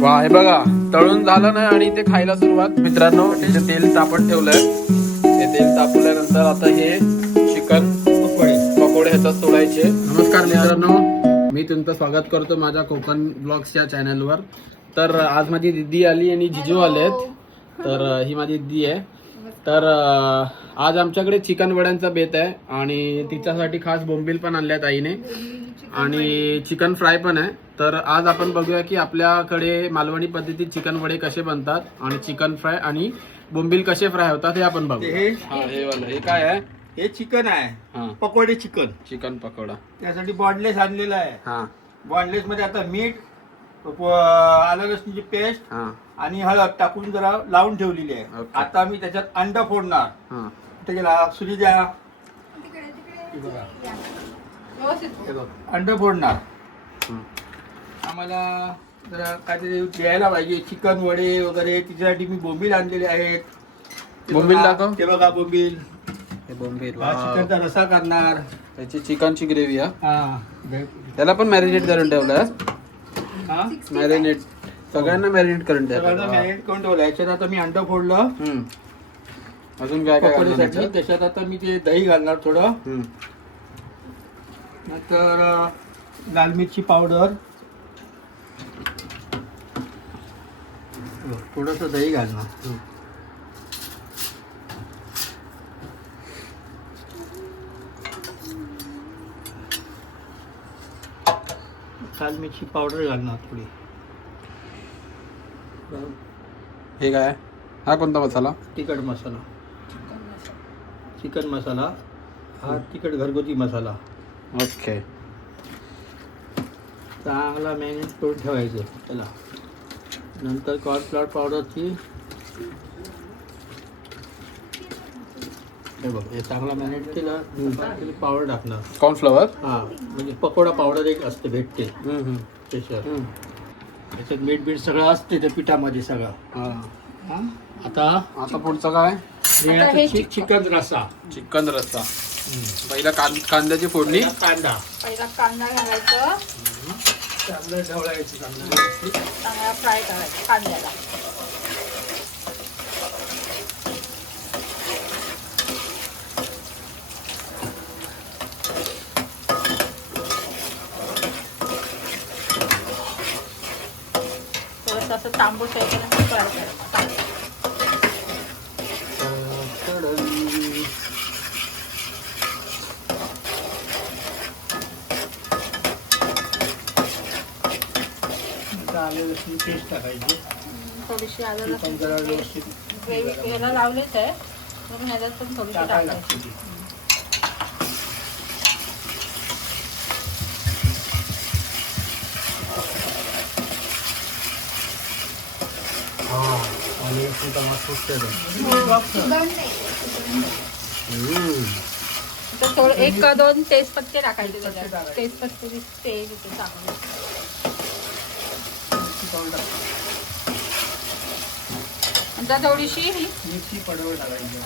वा हे बघा तळून झालं नाही आणि ते खायला सुरुवात. मित्रांनो तिथे तेल तापत ठेवलंय ते तेल तापल्यानंतर आता हे चिकन पकोडे. पकोडे ह्याच्यात सोडायचे. नमस्कार मित्रांनो. मी तुमचं स्वागत करतो माझ्या कोकण ब्लॉग्स या चॅनलवर. तर आज माझी दिदी आली आणि जिजू आलेत. तर ही माझी दिदी आहे. तर आज आमच्याकडे चिकन वड्यांचा बेत आहे आणि तिच्यासाठी खास बोंबील पण आणल्यात आईने. आणि चिकन फ्राय पण आहे. तर आज आपण बघूया की आपल्याकडे मालवणी पद्धतीत चिकन वडे कसे बनतात आणि चिकन फ्राय आणि बोंबील कसे फ्राय होतात हे आपण बघू हे हा हे वालं. हे काय आहे? हे चिकन आहे. हा. पकोडे चिकन चिकन पकोडा. त्यासाठी बॉन्डलेस आणलेला आहे. हा. बॉन्डलेस मध्ये आता मीठ आलं लसणीची पेस्ट हा. आणि हळद टाकून जरा लावून ठेवलेली आहे. आता मी त्याच्यात अंड फोडणार. हा. गेला सुरी द्या. अंड फोडणार. आम्हाला जरा काहीतरी द्यायला पाहिजे. चिकन वडे वगैरे. तिच्यासाठी मी बोंबील आणलेले आहेत. बोंबील दाखव. ते बघा बोंबील. हे बोंबील. चिकनचा रसा करणार. त्याची चिकनची ग्रेव्ही त्याला पण मॅरिनेट करून ठेवलंय हा. मॅरिनेट सगळ्यांना मॅरिनेट करून ठेवलं मॅरिनेट करून ठेवलं. याच्यात आता मी अंड फोडलं. अजून काय काय? त्याच्यात आता मी ते दही घालणार थोडं. हम्म. नंतर लाल मिरची पावडर. थोडस दही घालणार. हम्म. लाल मिरची पावडर घालणार थोडी. हे काय? हा कोणता मसाला? तिखट मसाला. चिकन मसाला. हा तिखट घरगुती मसाला. ओके. चांगला मॅरिनेट करून ठेवायचं. त्याला नंतर कॉर्नफ्लॉवर पावडरची हे बघ हे चांगला मॅरिनेट केलं पावडर टाकणार. कॉर्नफ्लॉवर हा म्हणजे पकोडा पावडर एक असते भेटते. स्पेशल त्याच्यात मीठ बीठ सगळं असते त्या पिठामध्ये सगळं. हा? आता आता पुढचं काय? चिकन रसा चिकन रस्सा. पहिला कां- कांद्याची फोडणी. कांदा. पहिला कांदा घालायचं. चांगलं ढवळायची कांदा. चांगला फ्राय करायचा कांद्याला. थोडंसं असं तांबूस वगैरे फ्राय करायचं. आलं लसूण पेस्ट टाकायची. थोडीशी आलं चिकन लसूण जरा व्यवस्थित ग्रेव्ही याला लावलेच आहे म्हणून ह्याच्यात पण थोडीशी टाकायला टाकायची. लागते ती. आणि लसूण टमाटर पेस्ट. तर थोडं एक का दोन तेजपत्ते टाकायचे त्याच्यात. तेजपत्ते तेज येते नंतर थोडीशी ही मिरची पडवळ टाकायची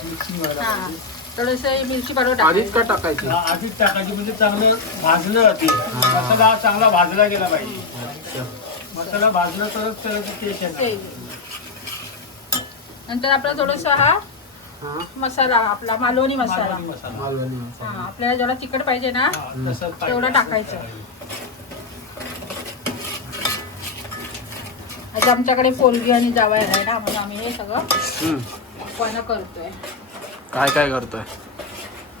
मिरची हा. थोडंसं पावडर आधीच का टाकायची टाकायची आधीच टाकायची म्हणजे चांगलं भाजलं ते मसाला चांगला भाजला गेला पाहिजे मसाला भाजला तरच त्याला ते टेस्ट येणार. ते. नंतर आपला थोडासा हा हा मसाला आपला मालवणी मसाला मालवणी मसाला. हा आपल्याला जेवढा तिखट पाहिजे ना हा, पाहिजे. तेवढं टाकायचं. आज आमच्याकडे पोलगी आणि जावई आहे ना म्हणून आम्ही हे सगळं. पण करतोय. काय काय करतोय?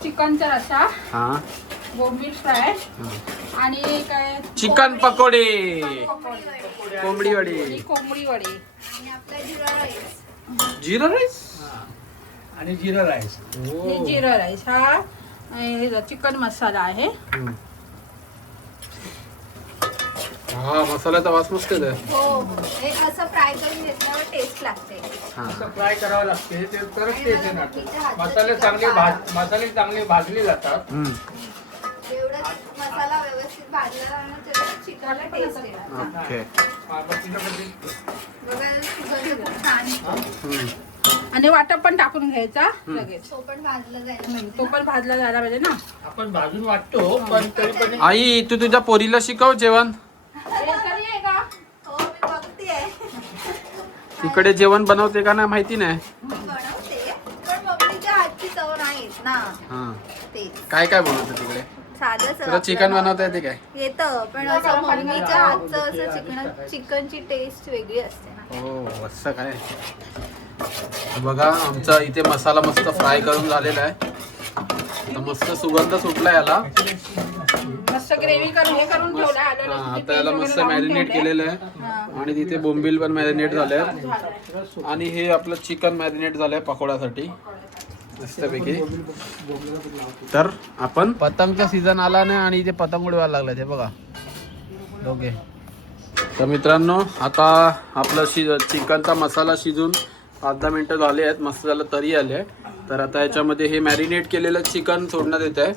चिकनचा रसा हा. बोंबील फ्राय हा. आणि काय? चिकन पकोडे. कोंबडी वडी. आणि कोंबडी वडी. जिरा राईस. हा. आणि जिरा राईस. आणि जिरा राईस. हा चिकन मसाला आहे. हा मसाल्याचा वास मस्त येतोय हो हे असं फ्राय करून घेतल्यावर टेस्ट लागते. हा. असं फ्राय करावं लागते ते तरच टेस्ट येणार. मसाले चांगले भाज मसाले चांगले भाजले जातात. हम्म. जेवढं मसाला व्यवस्थित भाजला जाणार तेवढं चिकनला टेस्ट येणार. ओके. हा, मग तिच्यामध्ये बघा चिकन खूप छान हम्म. आणि वाटप पण टाकून घ्यायचा लगेच. तो पण भाजला जाईल हम्म, तो पण भाजला जायला पाहिजे ना. आपण भाजून वाटतो पण तरी पण आई तू तुझ्या पोरीला शिकव जेवण हे तरी तिकडे जेवण बनवते का नाही माहिती नाही? बनवते. पण मम्मीच्या हातची चव नाही येत ना. हा. ते काय काय बनवते तिकडे? साधं चिकन बनवता येते काय? येतं पण असं मम्मीच्या हातचं असं चिकन चिकनची टेस्ट वेगळी असते ना. हो असं काय? बघा आमचा इथे मसाला मस्त फ्राय करून झालेला आहे. आता मस्त सुगंध सुटला याला. मस्त ग्रेव्ही करून हे करून ठेवलं. आलं हा, लसूणची आता याला paste मस्त लावून मॅरिनेट ठेवलंय. केलेलं आहे. आणि तिथे बोंबील पण मॅरिनेट झाले आणि हे आपलं चिकन मॅरिनेट झालंय पकोड्यासाठी. मस्तपैकी. तर आपण पतंगचा सीझन आला नाही आणि इथे पतंग उडवायला लागले ते बघा. दोघे. तर मित्रांनो आता आपलं शि चिकनचा मसाला शिजून पाच दहा मिनटं झाले आहेत. मस्त झालं तरी आले. तर आता याच्यामध्ये हे मॅरिनेट केलेलं चिकन सोडण्यात येत आहे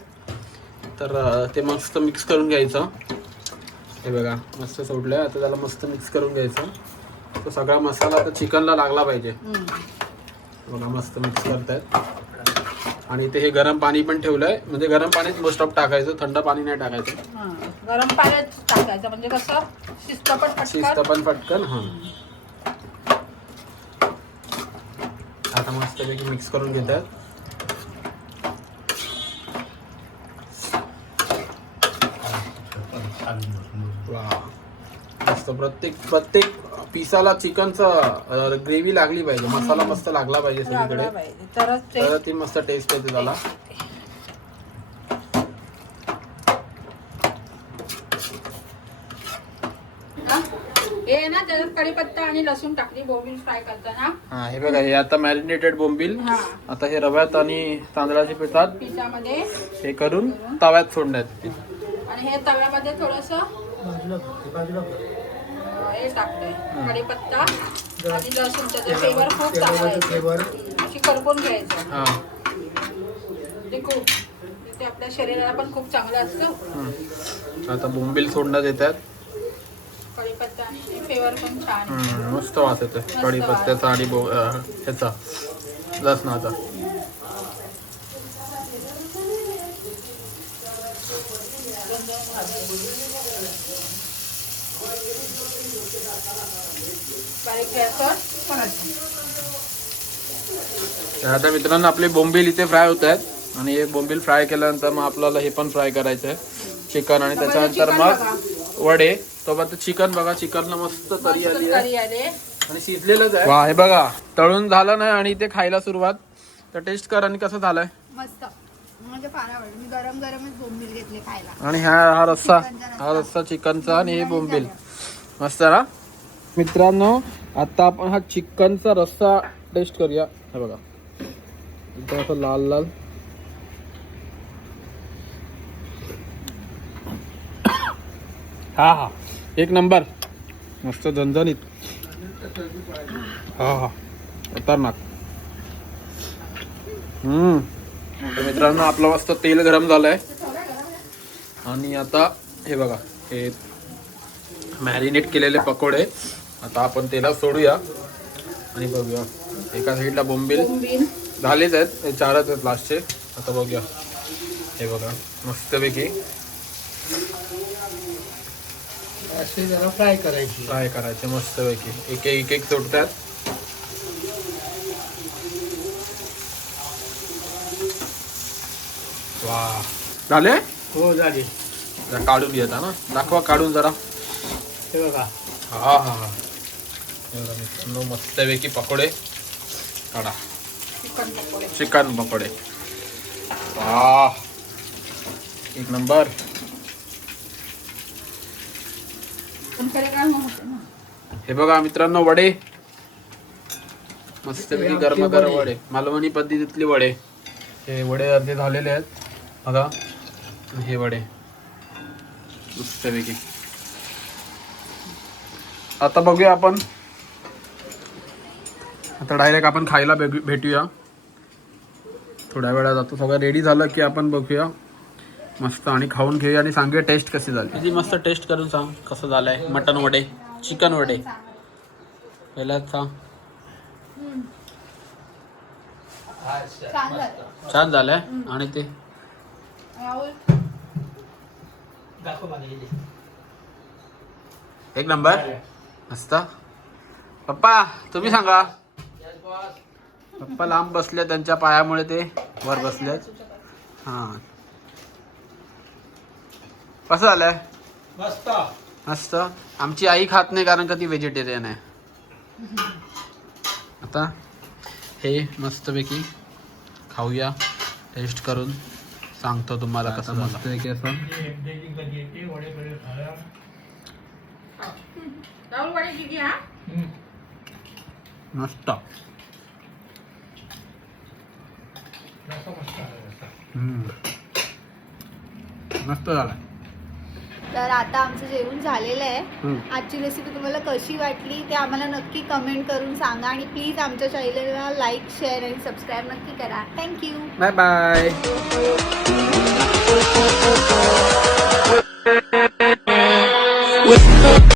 तर ते मस्त मिक्स करून घ्यायचं. हे बघा मस्त सोडलं आहे आता त्याला मस्त मिक्स करून घ्यायचं. तो सगळा मसाला आता चिकनला लागला पाहिजे. बघा मस्त मिक्स करतायत. आणि ते हे गरम पाणी पण ठेवलंय. म्हणजे गरम पाणीच मोस्ट ऑफ टाकायचं. थंड पाणी नाही टाकायचं. गरम पाण्यात टाकायचं. म्हणजे कसं? शिस्त पण शिस्त पटकन पण पटकन हां. आता मस्तपैकी मिक्स करून घेतात वा मस्त प्रत्येक प्रत्येक पिसाला चिकनचं ग्रेव्ही लागली पाहिजे. मसाला मस्त लागला पाहिजे सगळीकडे. लागलं पाहिजे. तरच ते तर ती मस्त टेस्ट येते त्याला. हा. हे ना त्याच्यात कढीपत्ता आणि लसूण टाकली बोंबील फ्राय करताना. हा हे बघा हे आता मॅरिनेटेड बोंबील. हा. आता हे रव्यात आणि तांदळाच्या पिठात पिठामध्ये हे करून तव्यात सोडण्यात आणि हे तव्यामध्ये थोडस हे टाकलंय. कढीपत्ता आणि फ्लेवर खूप चांगला येतो अशी करपून घ्यायचं. हा. ते खूप ते आपल्या शरीराला पण खूप चांगलं असतं. हम्म. आता बोंबील सोडण्यात येतात. कढीपत्ता आणि फ्लेवर पण छान. हम्म, मस्त वास कढीपत्त्याचा आणि बो अं, ह्याचा लसणाचा. बारीक गॅसवर करायचं तर आता मित्रांनो आपले बोंबील इथे फ्राय होत आहेत. आणि हे बोंबील फ्राय केल्यानंतर मग आपल्याला हे पण फ्राय करायचं आहे. चिकन आणि त्याच्यानंतर चिकन मग वडे. तोपर्यंत चिकन बघा चिकनला मस्त तरी आली आहे. करी आले आणि शिजलेलंच आहे. वा हे बघा तळून झालं नाही आणि ते खायला सुरुवात. तर टेस्ट कर आणि कसं झालंय? मस्त. म्हणजे फार आवडलं. मी गरम गरमच बोंबील घेतले खायला. आणि हा हा रस्सा. हा रस्सा. चिकनचा आणि हे बोंबील मस्त ना? मित्रांनो आता आपण हा चिकनचा रस्सा टेस्ट करूया. हे बघा. एकदम असं लाल लाल. हा हा. एक नंबर. मस्त झणझणीत. हा हा. खतरनाक. हम्म. तर मित्रांनो आपलं मस्त तेल गरम झालंय. आणि आता हे बघा हे मॅरिनेट केलेले पकोडे. आता आपण तेलात सोडूया. आणि बघूया. एका साईडला बोंबील. झालेच आहेत. हे चारच आहेत लास्टचे आता बघूया. हे बघा. मस्तपैकी. असे जरा फ्राय करायची. फ्राय करायचे मस्तपैकी. एक एक एक सोडतात. वा. झाले? हो झाली. जरा काढून घेता ना? दाखवा काढून जरा. हे बघा. हा हा हा. मित्रांनो मस्तपैकी पकोडे काढा. चिकन पकोडे. चिकन पकोडे. वा एक नंबर. हे बघा मित्रांनो वडे. मस्तपैकी गरम गरम वडे. मालवणी पद्धतीतले वडे. हे वडे अर्धे झालेले आहेत. बघा. हे वडे. मस्तपैकी. आता बघूया आपण. आता डायरेक्ट आपण खायला भेटू- भेटूया. थोड्या वेळात जातो सगळं रेडी झालं की आपण बघूया. मस्त आणि खाऊन घेऊया आणि सांगूया टेस्ट कशी झाली. तुझी मस्त टेस्ट करून सांग कसं झालंय. मटन वडे चिकन वडे. पहिल्याच सांग. छान झालं आहे झालंय. आणि ते? एक नंबर. मस्त. पप्पा तुम्ही सांगा. पप्पा लांब बसले त्यांच्या पायामुळे ते वर बसलेत हा. कसं झालंय? मस्त. मस्त. आमची आई खात नाही कारण का ती व्हेजिटेरियन आहे. आता हे मस्तपैकी खाऊया टेस्ट करून सांगतो तुम्हाला कसं असं. वाडी दिदी हा. मस्त हम्म. मस्त झाला. तर आता आमचं जेवण झालेलं आहे. आजची रेसिपी तुम्हाला कशी वाटली ते आम्हाला नक्की कमेंट करून सांगा आणि प्लीज आमच्या चॅनलला लाईक शेअर आणि सबस्क्राईब नक्की करा. Thank you bye bye